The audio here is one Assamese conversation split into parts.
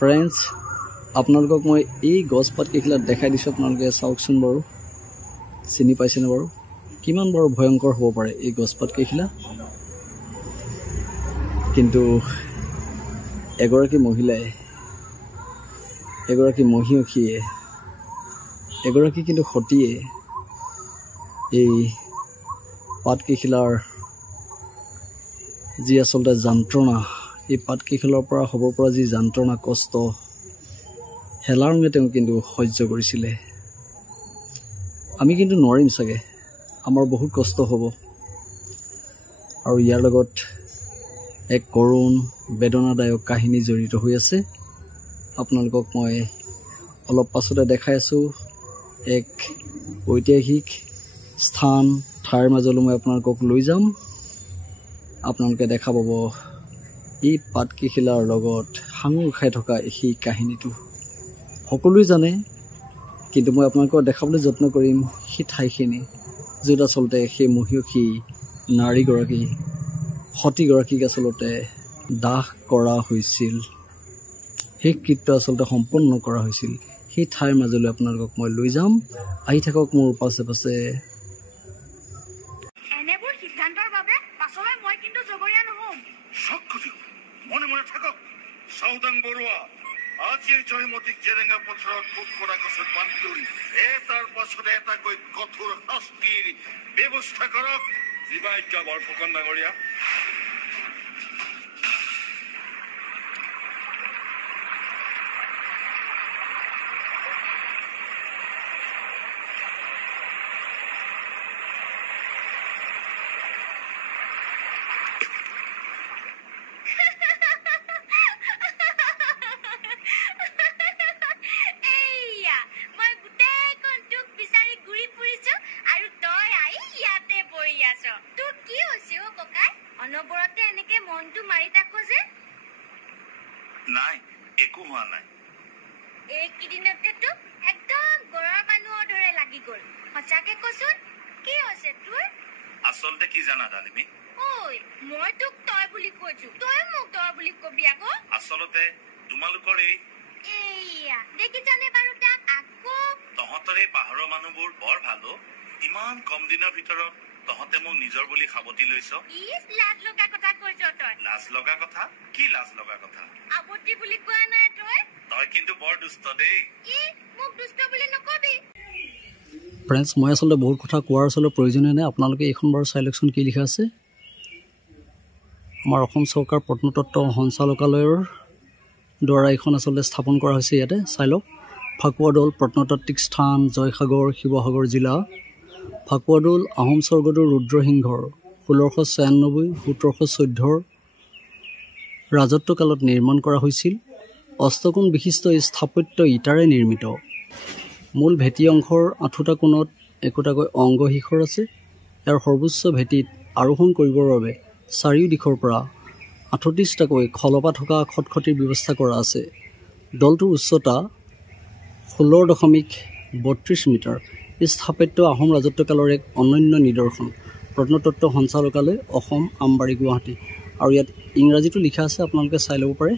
ফ্ৰেণ্ডছ আপোনালোকক মই এই গছপাত কেইখিলা দেখাই দিছোঁ আপোনালোকে চাওকচোন বাৰু চিনি পাইছেনে বাৰু কিমান বাৰু ভয়ংকৰ হ'ব পাৰে এই গছপাত কেইখিলা কিন্তু এগৰাকী মহিলাই এগৰাকী মহিয়সীয়ে এগৰাকী কিন্তু সতীয়ে এই পাতকেইখিলাৰ যি আচলতে যন্ত্ৰণা এই পাতকেইখিলাৰ পৰা হ'ব পৰা যি যন্ত্ৰণা কষ্ট হেলাৰঙে তেওঁ কিন্তু সহ্য কৰিছিলে আমি কিন্তু নোৱাৰিম চাগে আমাৰ বহুত কষ্ট হ'ব আৰু ইয়াৰ লগত এক কৰুণ বেদনাদায়ক কাহিনী জড়িত হৈ আছে আপোনালোকক মই অলপ পাছতে দেখাই আছোঁ এক ঐতিহাসিক স্থান ঠাইৰ মাজলৈ মই আপোনালোকক লৈ যাম আপোনালোকে দেখা পাব এই পাতকেইখিলাৰ লগত সাঙুৰ খাই থকা এই কাহিনীটো সকলোৱে জানে কিন্তু মই আপোনালোকক দেখাবলৈ যত্ন কৰিম সেই ঠাইখিনি য'ত আচলতে সেই মহিয়সী নাৰীগৰাকী সতীগৰাকীক আচলতে দাহ কৰা হৈছিল সেই কৃত্য আচলতে সম্পন্ন কৰা হৈছিল সেই ঠাইৰ মাজলৈ আপোনালোকক মই লৈ যাম আহি থাকক মোৰ পাছে পাছে এনেবোৰ সিদ্ধান্তৰ বাবে পাছলৈ মই কিন্তু জগৰীয়া নহম সক্ষতি মনে মনে থাকক সাউদাং বৰুৱা আজি জয়মতীক জেৰেঙা পথাৰত খুব কৰা গছত বান্ধি ধৰি এটাৰ পাছতে এটাকৈ কঠোৰ শাস্তিৰ ব্যৱস্থা কৰক জীৱাজ্ঞা বৰফুকন ডাঙৰীয়া অনবৰতে এনেকে মনটো মাৰি থাকো যে নাই একো হোৱা নাই এইকেইদিনতেতো একদম গৰৰ মানুহৰ দৰে লাগি গ'ল সঁচাকে কচোন কি হৈছে তোৰ আচলতে কি জানা ডালিমী ঐ মই তোক তই বুলি কৈছো তই মোক তই বুলি কবি আকৌ আচলতে তোমালোকৰ এইয়া দেখিছানে বাৰু তাক আকৌ তহঁতৰ এই পাহাৰৰ মানুহবোৰ বৰ ভালো ইমান কম দিনৰ ভিতৰত তহঁতে মোক নিজৰ বুলি সাৱটি লৈছ লাজ লগা কথা কৈছ তই লাজ লগা কথা কি লাজ লগা কথা আৱতী বুলি কোৱা নাই তই কিন্তু বৰ দুষ্ট দেই মোক দুষ্ট বুলি নকবি ফ্ৰেণ্ডছ মই আচলতে বহুত কথা কোৱাৰ আচলতে প্ৰয়োজনীয় নাই আপোনালোকে এইখন বাৰু চাই লওকচোন কি লিখা আছে আমাৰ অসম চৰকাৰ প্ৰত্নতত্ত্ব সঞ্চালকালয়ৰ দ্বাৰা এইখন আচলতে স্থাপন কৰা হৈছে ইয়াতে চাই লওক ফাকুৱাদৌল প্ৰত্নতাত্ত্বিক স্থান জয়সাগৰ শিৱসাগৰ জিলা ফাকুৱাদৌল আহোম স্বৰ্গদেউ ৰুদ্ৰসিংহৰ 1696-1714 ৰাজত্বকালত নিৰ্মাণ কৰা হৈছিল অষ্টকোণ বিশিষ্ট এই স্থাপত্য ইটাৰে নিৰ্মিত মূল ভেটি অংশৰ 8টা কোণত একোটাকৈ অংগ শিখৰ আছে ইয়াৰ সৰ্বোচ্চ ভেটিত আৰোহণ কৰিবৰ বাবে চাৰিও দিশৰ পৰা 38টাকৈ খলপা থকা খটখটিৰ ব্যৱস্থা কৰা আছে দলটোৰ উচ্চতা 16.32 মিটাৰ এই স্থাপত্য আহোম ৰাজত্বকালৰ এক অনন্য নিদৰ্শন প্ৰত্নতত্ত্ব সঞ্চালকালয় অসম আমবাৰী গুৱাহাটী আৰু ইয়াত ইংৰাজীটো লিখা আছে আপোনালোকে চাই ল'ব পাৰে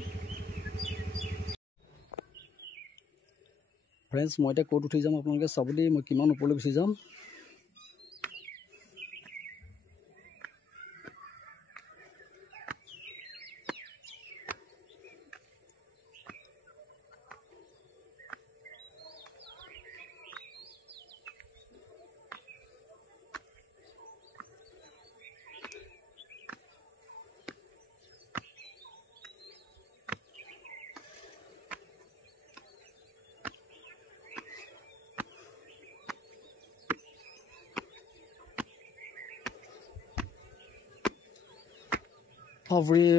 ফ্ৰেণ্ডছ মই এতিয়া ক'ত উঠি যাম আপোনালোকে চাব দেই মই কিমান ওপৰলৈ গুচি যাম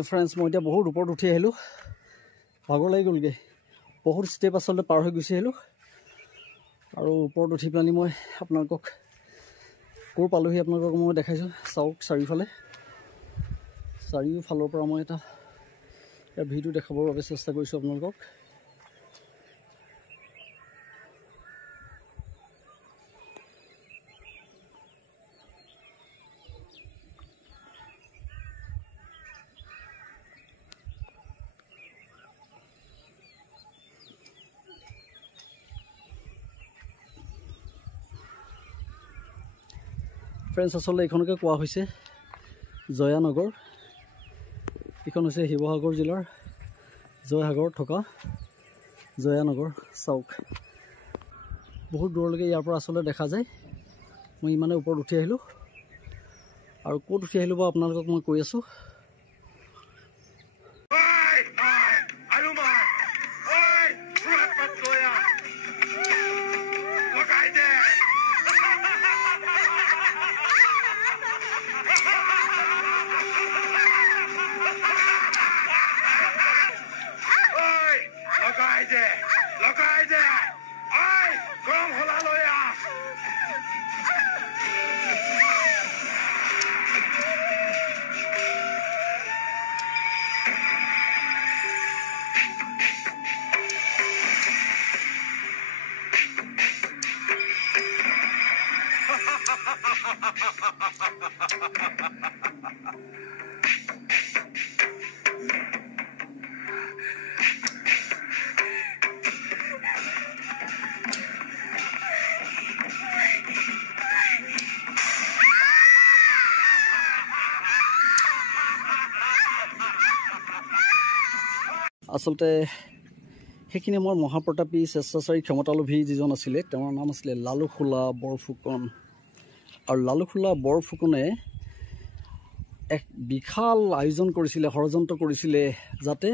ফ্ৰেণ্ডছ মই এতিয়া বহুত ওপৰত উঠি আহিলোঁ ভাগৰ লাগি গ'লগৈ বহুত ষ্টেপ আচলতে পাৰ হৈ গুচি আহিলোঁ আৰু ওপৰত উঠি পেলানি মই আপোনালোকক ক'ৰ পালোহি আপোনালোকক মই দেখাইছোঁ চাওক চাৰিওফালৰ পৰা মই এটা ইয়াৰ ভিডিঅ' দেখাবৰ বাবে চেষ্টা কৰিছোঁ আপোনালোকক ফ্ৰেণ্ডছ আচলতে এইখনকে কোৱা হৈছে জয়ানগৰ। এইখন হৈছে শিৱসাগৰ জিলাৰ জয়সাগৰত থকা জয়ানগৰ চৌক। বহুত দূৰলৈকে ইয়াৰ পৰা আচলতে দেখা যায়। মই ইমানে ওপৰত উঠি আহিলোঁ আৰু ক'ত উঠি আহিলোঁ বা আপোনালোকক মই কৈ আছোঁ। আচলতে সেইখিনি আমাৰ মহাপ্ৰতাপী স্বেচ্ছাচাৰী ক্ষমতালোভী যিজন আছিলে তেওঁৰ নাম আছিলে লালুখোলা বৰফুকন। আৰু লালুখোলা বৰফুকনে এক বিশাল আয়োজন কৰিছিলে, ষড়যন্ত্ৰ কৰিছিলে যাতে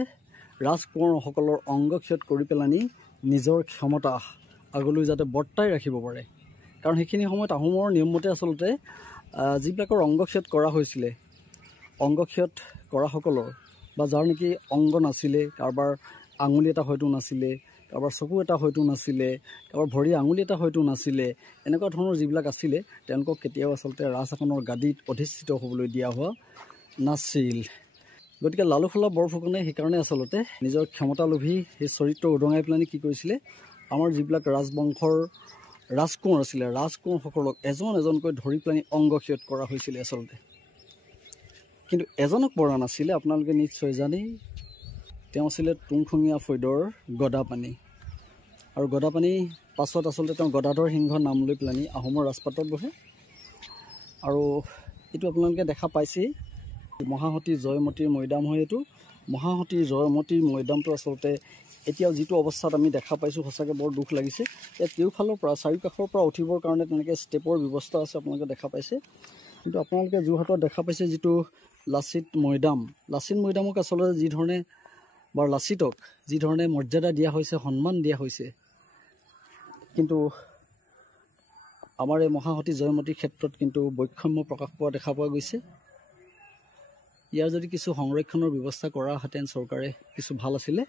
ৰাজকোঁৱৰসকলৰ অংগক্ষত কৰি পেলানি নিজৰ ক্ষমতা আগলৈ যাতে বৰ্তাই ৰাখিব পাৰে। কাৰণ সেইখিনি সময়ত আহোমৰ নিয়মমতে আচলতে যিবিলাকৰ অংগক্ষত কৰা হৈছিলে, অংগক্ষত কৰাসকলৰ বা যাৰ নেকি অংগ নাছিলে, কাৰোবাৰ আঙুলি এটা হয়তো নাছিলে, কাৰোবাৰ চকু এটা হয়তো নাছিলে, কাৰোবাৰ ভৰি আঙুলি এটা হয়তো নাছিলে, এনেকুৱা ধৰণৰ যিবিলাক আছিলে তেওঁলোকক কেতিয়াও আচলতে ৰাজশাসনৰ গাদীত অধিষ্ঠিত হ'বলৈ দিয়া হোৱা নাছিল। গতিকে লালুখোলা বৰফুকনে সেইকাৰণে আচলতে নিজৰ ক্ষমতালোভী সেই চৰিত্ৰ উদঙাই পেলানি কি কৰিছিলে, আমাৰ যিবিলাক ৰাজবংশৰ ৰাজকোঁৱৰ আছিলে, ৰাজকোঁৱৰসকলক এজন এজনকৈ ধৰি পেলানি অংগক্ষত কৰা হৈছিলে আচলতে। কিন্তু এজনক পৰা নাছিলে, আপোনালোকে নিশ্চয় জানেই, তেওঁ আছিলে টুংখুঙীয়া ফৈদৰ গদাপাণি। আৰু গদাপাণি পাছত আচলতে তেওঁ গদাধৰ সিংহ নাম লৈ পেলানি আহোমৰ ৰাজপাটত বহে। আৰু এইটো আপোনালোকে দেখা পাইছেই, মহাসতী জয়মতীৰ মৈদাম হয় এইটো। মহাসতী জয়মতীৰ মৈদামটো আচলতে এতিয়াও যিটো অৱস্থাত আমি দেখা পাইছোঁ সঁচাকৈ বৰ দুখ লাগিছে। ইয়াত কেওফালৰ পৰা চাৰিওকাষৰ পৰা উঠিবৰ কাৰণে তেনেকৈ ষ্টেপৰ ব্যৱস্থা আছে, আপোনালোকে দেখা পাইছে। কিন্তু আপোনালোকে যোৰহাটত দেখা পাইছে যিটো লাচিত মৈদাম, লাচিত মৈদামক আচলতে যিধৰণে বা লাচিতক যিধৰণে মৰ্যাদা দিয়া হৈছে, সন্মান দিয়া হৈছে, কিন্তু আমাৰ এই মহাসতী জয়মতীৰ ক্ষেত্ৰত কিন্তু বৈষম্য প্ৰকাশ পোৱা দেখা পোৱা গৈছে। ইয়াৰ যদি কিছু সংৰক্ষণৰ ব্যৱস্থা কৰাহেঁতেন চৰকাৰে কিছু ভাল আছিলে।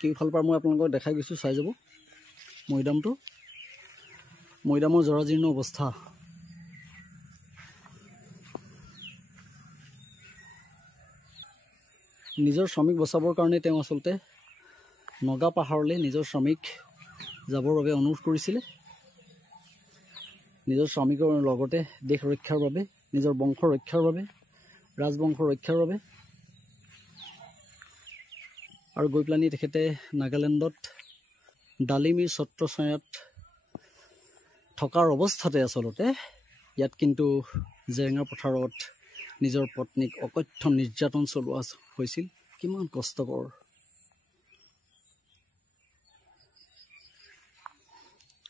কেইফালৰ পৰা মই আপোনালোকক দেখাই গৈছোঁ, চাই যাব মৈদামটো। মৈদামৰ জৰাজীৰ্ণ অৱস্থা। নিজৰ শ্ৰমিক বচাবৰ কাৰণে তেওঁ আচলতে নগা পাহাৰলৈ নিজৰ শ্ৰমিক যাবৰ বাবে অনুৰোধ কৰিছিলে। নিজৰ শ্ৰমিকৰ লগতে দেশ ৰক্ষাৰ বাবে, নিজৰ বংশ ৰক্ষাৰ বাবে, ৰাজবংশ ৰক্ষাৰ বাবে। আৰু গৈ পেলানি তেখেতে নাগালেণ্ডত ডালিমিৰ ছত্ৰছায়াত থকাৰ অৱস্থাতে আচলতে ইয়াত কিন্তু জেৰেঙা পথাৰত নিজৰ পত্নীক অকথ্য নিৰ্যাতন চলোৱা হৈছিল। কিমান কষ্টকৰ।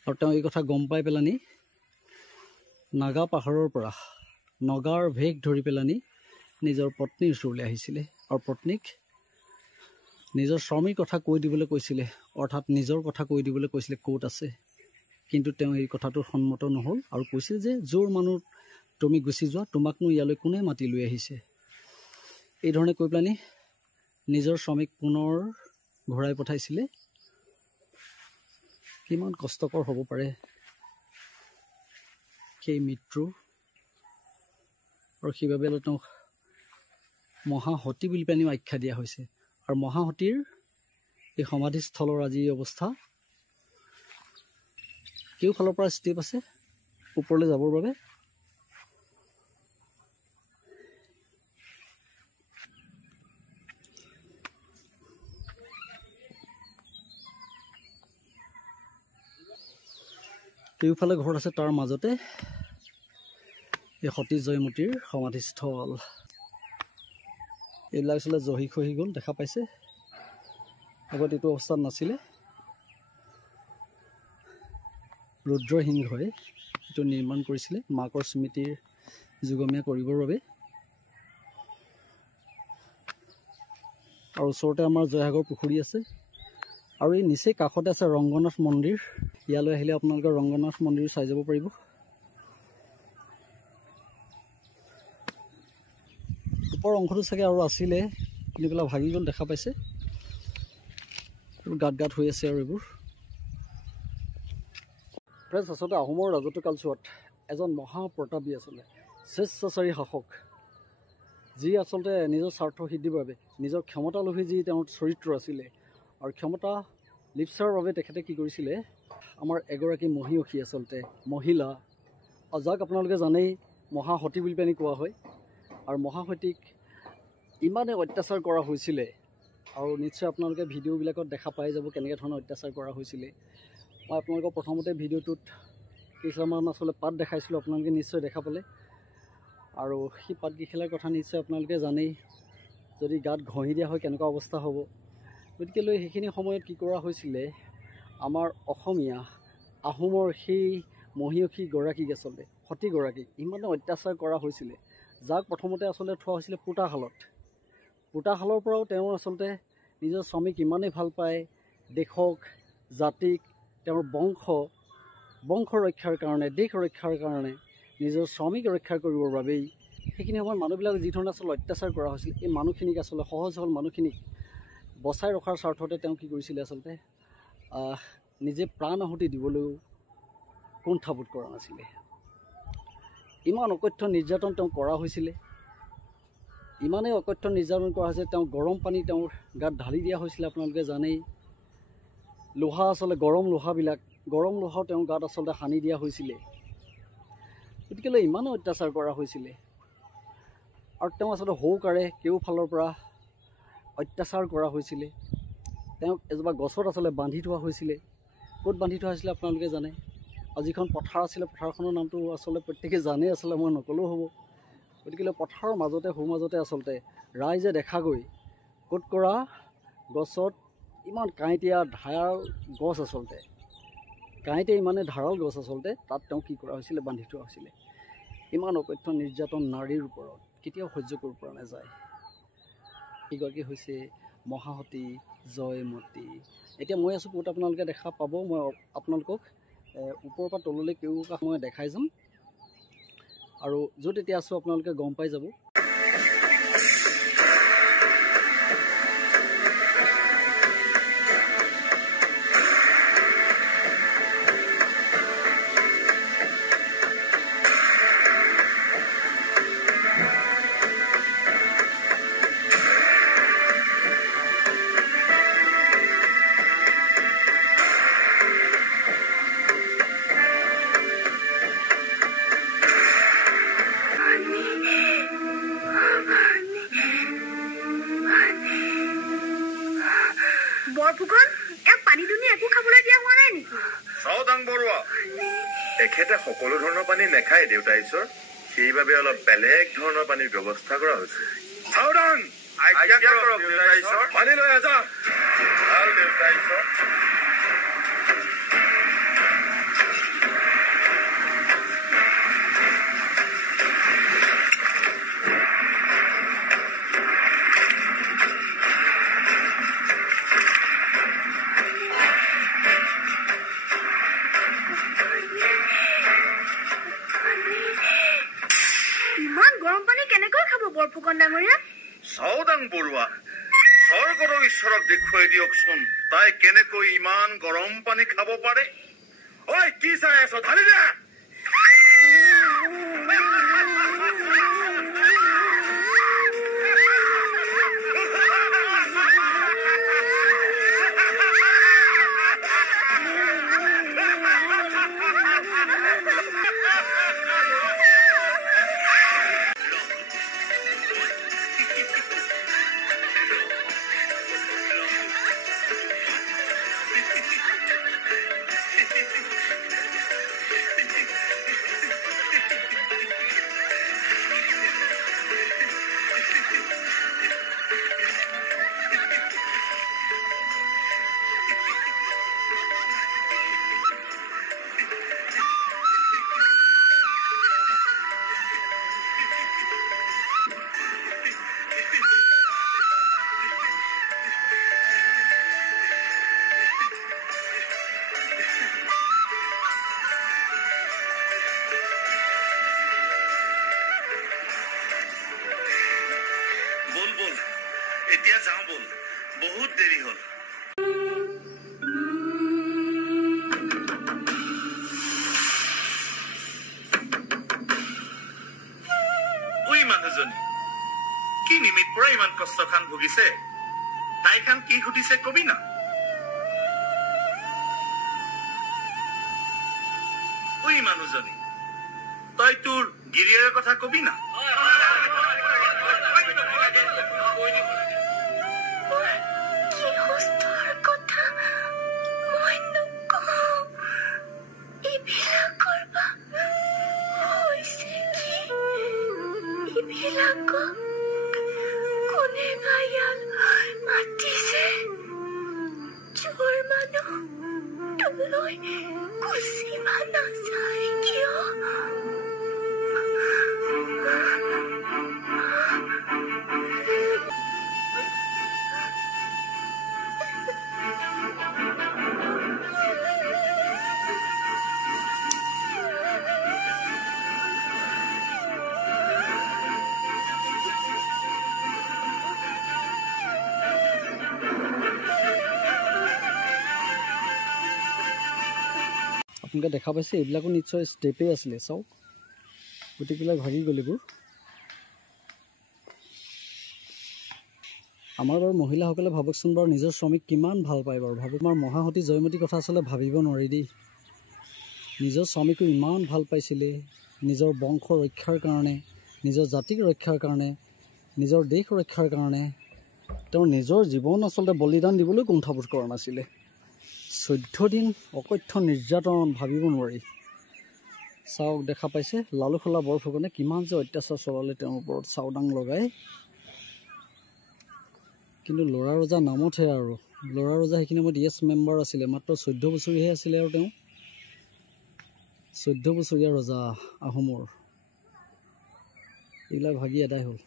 আৰু তেওঁ এই কথা গম পাই পেলানি নাগা পাহাৰৰ পৰা নগাৰ ভেগ ধৰি পেলানি নিজৰ পত্নীৰ ওচৰলৈ আহিছিলে আৰু পত্নীক নিজৰ স্বামীৰ কথা কৈ দিবলৈ কৈছিলে, অৰ্থাৎ নিজৰ কথা কৈ দিবলৈ কৈছিলে ক'ত আছে। কিন্তু তেওঁ এই কথাটোৰ সন্মত নহ'ল আৰু কৈছিল যে যোৰ মানুহ তুমি গুচি যোৱা, তোমাকনো ইয়ালৈ কোনে মাতি লৈ আহিছে। এইধৰণে কৈ পেলানি নিজৰ স্বামীক পুনৰ ঘূৰাই পঠাইছিলে। কিমান কষ্টকৰ হ'ব পাৰে সেই মৃত্যু। আৰু সেইবাবে তেওঁক মহাসতী বুলি পেলানিও আখ্যা দিয়া হৈছে। আৰু মহাসতীৰ এই সমাধিস্থলৰ আজি অৱস্থা, কেওফালৰ পৰা ষ্টেপ আছে ওপৰলৈ যাবৰ বাবে। কেউফালে ঘৰ আছে তাৰ মাজতে এই সতী জয়মতীৰ সমাধিস্থল এইবিলাক আচলতে জহি খহি গ'ল দেখা পাইছে আগত এইটো অৱস্থাত নাছিলে ৰুদ্ৰসিংহই এইটো নিৰ্মাণ কৰিছিলে মাকৰ স্মৃতিৰ যুগমীয়া কৰিবৰ বাবে আৰু ওচৰতে আমাৰ জয়সাগৰ পুখুৰী আছে আৰু এই নিচেই কাষতে আছে ৰংগনাথ মন্দিৰ ইয়ালৈ আহিলে আপোনালোকে ৰংগনাথ মন্দিৰ চাই যাব পাৰিব ওপৰ অংশটো চাগে আৰু আছিলে কিন্তু পেলাই ভাগি গ'ল দেখা পাইছে গাঁত গাঁত হৈ আছে আৰু এইবোৰ ফ্ৰেণ্ডছ আচলতে আহোমৰ ৰাজত্ব কালচোৱাত এজন মহাপ্ৰতাপী আছিলে স্বেচ্ছাচাৰী শাসক যি আচলতে নিজৰ স্বাৰ্থ সিদ্ধিৰ বাবে নিজৰ ক্ষমতা লোভী যি তেওঁৰ চৰিত্ৰ আছিলে আৰু ক্ষমতা লিপচাৰ বাবে তেখেতে কি কৰিছিলে আমাৰ এগৰাকী মহিয়সী আচলতে মহিলা যাক আপোনালোকে জানেই মহাসতী বুলি পেলাই কোৱা হয় আৰু মহাসতীক ইমানে অত্যাচাৰ কৰা হৈছিলে আৰু নিশ্চয় আপোনালোকে ভিডিঅ'বিলাকত দেখা পাই যাব কেনেকৈ ধৰণৰ অত্যাচাৰ কৰা হৈছিলে মই আপোনালোকক প্ৰথমতে ভিডিঅ'টোত কিছুমান আচলতে পাত দেখাইছিলোঁ আপোনালোকে নিশ্চয় দেখা পালে আৰু সেই পাতকেইখেলাৰ কথা নিশ্চয় আপোনালোকে জানেই যদি গাত ঘঁহি দিয়া হয় কেনেকুৱা অৱস্থা হ'ব গতিকে লৈ সেইখিনি সময়ত কি কৰা হৈছিলে আমাৰ অসমীয়া আহোমৰ সেই মহিয়সীগৰাকীক আচলতে সতীগৰাকীক ইমানে অত্যাচাৰ কৰা হৈছিলে যাক প্ৰথমতে আচলতে থোৱা হৈছিলে পোতাশালৰ পৰাও তেওঁ আচলতে নিজৰ স্বামীক ইমানেই ভাল পায় দেশক জাতিক তেওঁৰ বংশ ৰক্ষাৰ কাৰণে দেশ ৰক্ষাৰ কাৰণে নিজৰ স্বামীক ৰক্ষা কৰিবৰ বাবেই সেইখিনি সময়ত মানুহবিলাক যি ধৰণে আচলতে অত্যাচাৰ কৰা হৈছিল এই মানুহখিনিক আচলতে সহজ সৰল মানুহখিনিক বচাই ৰখাৰ স্বাৰ্থতে তেওঁ কি কৰিছিলে আচলতে নিজে প্ৰাণ আহুতি দিবলৈও কুণ্ঠাবোধ কৰা নাছিলে ইমান অকথ্য নিৰ্যাতন তেওঁ কৰা হৈছিলে ইমানেই অকথ্য নিৰ্যাতন কৰা হৈছে তেওঁ গৰম পানী তেওঁৰ গাত ঢালি দিয়া হৈছিলে আপোনালোকে জানেই লোহা আচলতে গৰম লোহাও তেওঁৰ গাত আচলতে সানি দিয়া হৈছিলে গতিকে ইমানে অত্যাচাৰ কৰা হৈছিলে আৰু তেওঁ আচলতে হৌকাৰে কেওফালৰ পৰা অত্যাচাৰ কৰা হৈছিলে তেওঁক এজোপা গছত আচলতে বান্ধি থোৱা হৈছিলে ক'ত বান্ধি থোৱা হৈছিলে আপোনালোকে জানে আৰু যিখন পথাৰ আছিলে পথাৰখনৰ নামটো আচলতে প্ৰত্যেকে জানেই আচলতে মই নকলেও হ'ব গতিকে পথাৰৰ মাজতে আচলতে ৰাইজে দেখাগৈ ক'ত কৰা গছত ইমান কাঁইটীয়া ধাৰাল গছ আচলতে কাঁইতে ইমানে ধাৰাল গছ আচলতে তাত তেওঁ কি কৰা হৈছিলে বান্ধি থোৱা হৈছিলে ইমান অকথ্য নিৰ্যাতন নাৰীৰ ওপৰত কেতিয়াও সহ্য কৰিব পৰা নাযায় এইগৰাকী হৈছে মহাসতী জয়মতী এতিয়া মই আছোঁ ক'ত আপোনালোকে দেখা পাব মই আপোনালোকক ওপৰৰ পৰা তললৈ কেওকাষ মই দেখাই যাম আৰু য'ত এতিয়া আছোঁ আপোনালোকে গম পাই যাব তেখেতে সকলো ধৰণৰ পানী নেখায় দেউতা ঈশ্বৰ সেইবাবে অলপ বেলেগ ধৰণৰ পানীৰ ব্যৱস্থা কৰা হৈছে পানী লৈ আছা ভাল দেউতা ঈশ্বৰ সাউদাং বৰুৱা স্বৰ্গৰ ঈশ্বৰক দেখুৱাই দিয়কচোন তাই কেনেকৈ ইমান গৰম পানী খাব পাৰে ঐ কি চাই আছ ঢালি দে যাওঁ বল, বহুত দেৰি হ'ল। ঐ মানুহজনী, কি নিমিত পৰা ইমান কষ্ট খান ভুগিছে? তাই খান কি সুধিছে কবি না? ঐ মানুহজনী, তই তোৰ গিৰিয়েৰৰ কথা কবি না? আপোনালোকে দেখা পাইছে এইবিলাকো নিশ্চয় ষ্টেপেই আছিলে। চাওক গোটেইবিলাক ভাগি গ'ল এইবোৰ। আমাৰ বাৰু মহিলাসকলে ভাবকচোন বাৰু নিজৰ শ্ৰমিক কিমান ভাল পায় বাৰু। ভাবক আমাৰ মহাসতী জয়মতীৰ কথা আচলতে ভাবিব নোৱাৰি দেই। নিজৰ স্বামীকো ইমান ভাল পাইছিলে, নিজৰ বংশ ৰক্ষাৰ কাৰণে, নিজৰ জাতিক ৰক্ষাৰ কাৰণে, নিজৰ দেশ ৰক্ষাৰ কাৰণে তেওঁ নিজৰ জীৱন আচলতে বলিদান দিবলৈ কুণ্ঠাবোধ কৰা নাছিলে। 14 দিন অকথ্য নিৰ্যাতন ভাবিব নোৱাৰি। চাওক দেখা পাইছে লালুখোলা বৰফুকনে কিমান যে অত্যাচাৰ চলালে তেওঁৰ ওপৰত চাউদাং লগাই। কিন্তু ল'ৰা ৰজা নামতহে আৰু ল'ৰা ৰজা সেইখিনি সময়ত য়েছ মেম্বাৰ আছিলে, মাত্ৰ 14 বছৰীহে আছিলে আৰু তেওঁ 14 বছৰীয়া ৰজা আহোমৰ। এইবিলাক ভাগি এদাই হ'ল।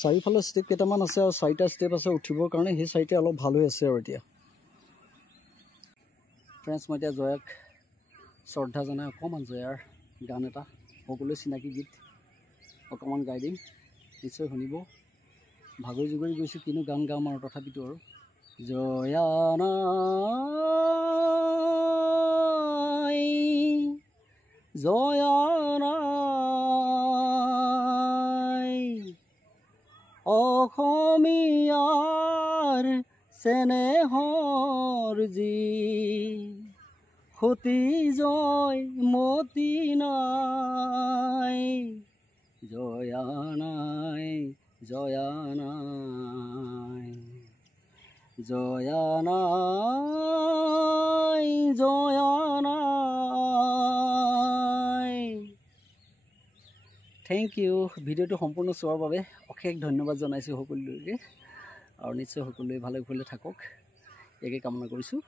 চাৰিওফালে ষ্টেপ কেইটামান আছে আৰু 4টা ষ্টেপ আছে উঠিবৰ কাৰণে। সেই 4টা অলপ ভাল হৈ আছে আৰু এতিয়া। ফ্ৰেণ্ডছ, মই এতিয়া জয়াক শ্ৰদ্ধা জনাই অকণমান জয়াৰ গান এটা, সকলোৱে চিনাকি গীত অকণমান গাই দিম, নিশ্চয় শুনিব। ভাগৰি জুগৰি গৈছোঁ কিনো গান গাম আৰু তথাপিতো আৰু জয়া নাই জয়া নাই অসমীয়াৰ চেনেহৰ যি সতী জয়মতী নাই জয়া নাই জয়া নাই জয়া নাই জয়া নাই। Thank you. ভিডিঅ'টো সম্পূৰ্ণ চোৱাৰ বাবে অশেষ ধন্যবাদ জনাইছোঁ সকলোকে, আৰু নিশ্চয় সকলোৱে ভালে কুশলে থাকক, একে কামনা কৰিছোঁ।